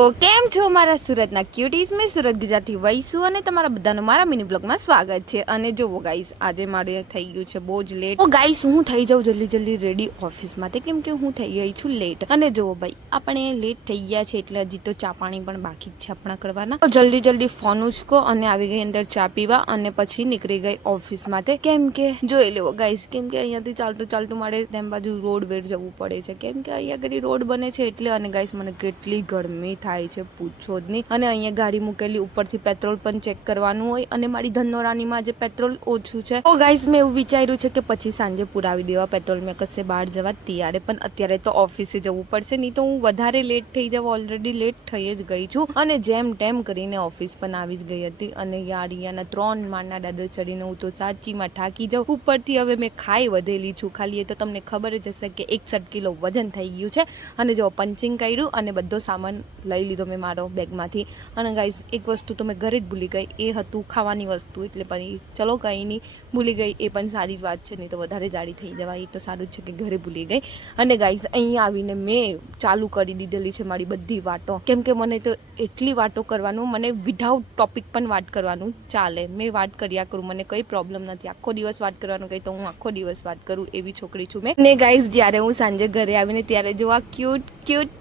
તો કેમ છો મારા સુરતના ક્યુટીઝ? મેં સુરત ગુજરાતી વૈસુ અને તમારા બધાનું મારા મિની બ્લોગમાં સ્વાગત છે. અને જુઓ ગાઈસ, આજે મારે થઈ ગયું છે બહુ જ લેટ. તો ગાઈસ, હું થઈ જાઉં જલ્દી રેડી ઓફિસમાંથી, કેમ કે હું થઈ ગઈ છું લેટ. અને જુઓ ભાઈ, આપણે લેટ થઈ ગયા છે એટલે હજી તો ચા પાણી પણ બાકી જ છે આપણા કરવાના. તો જલ્દી ફોન ઉચકો અને આવી ગઈ અંદર ચા પીવા અને પછી નીકળી ગઈ ઓફિસ માટે. કેમ કે જોઈ લેવો ગાઈસ, કેમ કે અહીંયાથી ચાલતું મારે તેમ બાજુ રોડ વેર જવું પડે છે, કેમ કે અહીંયા ઘડી રોડ બને છે એટલે. અને ગાઈસ, મને કેટલી ગરમી થાય છે પૂછો જ નહીં. અને અહીંયા ગાડી મૂકેલી, ઉપરથી પેટ્રોલ પણ ચેક કરવાનું હોય અને મારી ધનોરાનીમાં જે પેટ્રોલ ઓછું છે. તો ગાઈસ, મેં એવું વિચાર્યું છે કે પછી સાંજે પુરાવી દેવા પેટ્રોલ. મેં કશે બહાર જવા તૈયાર, પણ અત્યારે તો ઓફિસે જવું પડશે, નહીં તો હું વધારે લેટ થઈ જાવ. ઓલરેડી લેટ થઈ જ ગઈ છું અને જેમ તેમ કરીને ઓફિસ પણ આવી જ ગઈ હતી. અને યાર, અહીંયાના 3 માળના દાદર ચડીને હું તો સાચીમાં થાકી જાઉં. ઉપરથી હવે મેં ખાઈ વધેલી છું ખાલી, એ તો તમને ખબર જ હશે કે 61 કિલો વજન થઈ ગયું છે. અને જો પંચિંગ કર્યું અને બધો સામાન લઈ લીધો મેં મારો બેગમાંથી. અને ગાઈઝ, એક વસ્તુ તો મેં ઘરે જ ભૂલી ગઈ, એ હતું ખાવાની વસ્તુ. એટલે પછી ચલો કંઈ નહીં, ભૂલી ગઈ એ પણ સારી વાત છે, નહીં તો વધારે જાડી થઈ જવાય. એ તો સારું જ છે કે ઘરે ભૂલી ગઈ. અને ગાઈઝ, અહીંયા આવીને મેં ચાલુ કરી દીધેલી છે મારી બધી વાતો, કેમ કે મને તો એટલી વાતો કરવાનું, મને વિધાઉટ ટોપિક પણ વાત કરવાનું ચાલે. મેં વાત કર્યા કરું, મને કંઈ પ્રોબ્લેમ નથી. આખો દિવસ વાત કરવાનું કંઈ તો હું આખો દિવસ વાત કરું, એવી છોકરી છું મેં. ને ગાઈઝ, જ્યારે હું સાંજે ઘરે આવીને ત્યારે જો આ ક્યુટ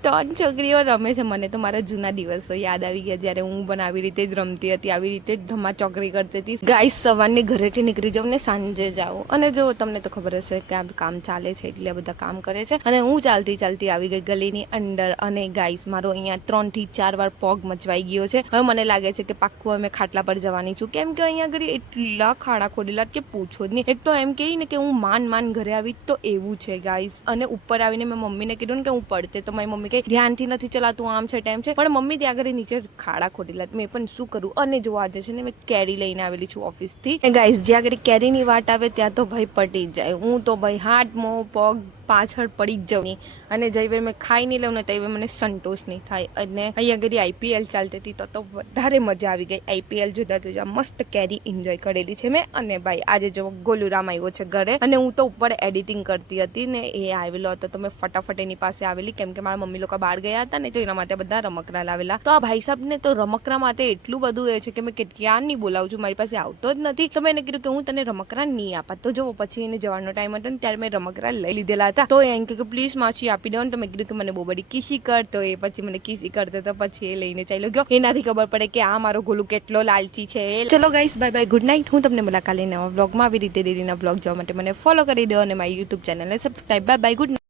3 છોકરીઓ રમે છે, મને તો મારા જૂના દિવસો યાદ આવી ગયા, જ્યારે હું પણ આવી રીતે જ રમતી હતી, આવી રીતે જ ધમા ચોકરી કરતી હતી. ગાઈસ, સવારની ઘરેથી નીકળી જાઉં ને સાંજે જાઉં. અને જો તમને તો ખબર હશે કે આ કામ ચાલે છે એટલે આ બધા કામ કરે છે. અને હું ચાલતી આવી ગઈ ગલીની અંદર. અને ગાઈસ, મારો અહીંયા 3 થી 4 વાર પગ મચવાઈ ગયો છે. હવે મને લાગે છે કે પાક્કું અમે ખાટલા પર જવાની છું, કેમ કે અહીંયા આગળ એટલા ખાડા ખોડેલા કે પૂછો જ નહીં. એક તો એમ કહી ને કે હું માન ઘરે આવી, તો એવું છે ગાઈસ. અને ઉપર આવીને મેં મમ્મીને કીધું ને કે હું પડતે, તો મારી મમ્મી કે ધ્યાનથી નથી ચલાતું, આમ છે તેમ છે. પણ મમ્મી ત્યાં આગળ નીચે ખાડા ખોટેલા, મેં પણ શું કરું. અને જો આજે છે ને મેં કેરી લઈને આવેલી છું ઓફિસથી. ગાઈસ, જ્યાં આગળ કેરીની વાટ આવે ત્યાં તો ભાઈ પટી જ જાય. હું તો ભાઈ હાથ મોં પગ પાછળ પડી જ જાઉં. અને જઈ વાર મેં ખાઈ નહીં લઉં ને તો મને સંતોષ નહીં થાય. અને અહીંયા આગળ IPL ચાલતી હતી તો વધારે મજા આવી ગઈ. IPL જોતા મસ્ત કેરી એન્જોય કરેલી છે મેં. અને ભાઈ, આજે જો ગોલુરામ આવ્યો છે ઘરે, અને હું તો ઉપર એડિટિંગ કરતી હતી ને એ આવેલો હતો, તો મેં ફટાફટ એની પાસે આવેલી, કેમ કે મારા મમ્મી લોકો બહાર ગયા હતા ને, તો એના માટે બધા રમકડા લાવેલા. તો આ ભાઈ સાહેબ ને તો રમકડા માટે એટલું બધું એ છે કે મેં ક્યારની બોલાવું છું, મારી પાસે આવતો જ નથી. તો મેં એને કીધું કે હું તને રમકડા નહીં આપા. તો જો પછી એને જવાનો ટાઈમ હતો ને ત્યારે મેં રમકડા લઈ લીધેલા હતા. તો એમ કે પ્લીઝ માછી આપી દો ને. તો મેં કીધું કે મને બહુ બધી કિસી કર. તો એ પછી મને કિસી કરતો, તો પછી એ લઈને ચાલ્યો ગયો. એનાથી ખબર પડે કે આ મારો ગોલુ કેટલો લાલચી છે. ચલો guys, bye bye, good night. હું તમને મુલાકાત લઈને નવા બ્લોગમાં આવી રીતે ડેલીના બ્લોગ જોવા માટે મને ફોલો કરી દો અને મારી યુટ્યુબ ચેનલને subscribe. Bye bye, good night.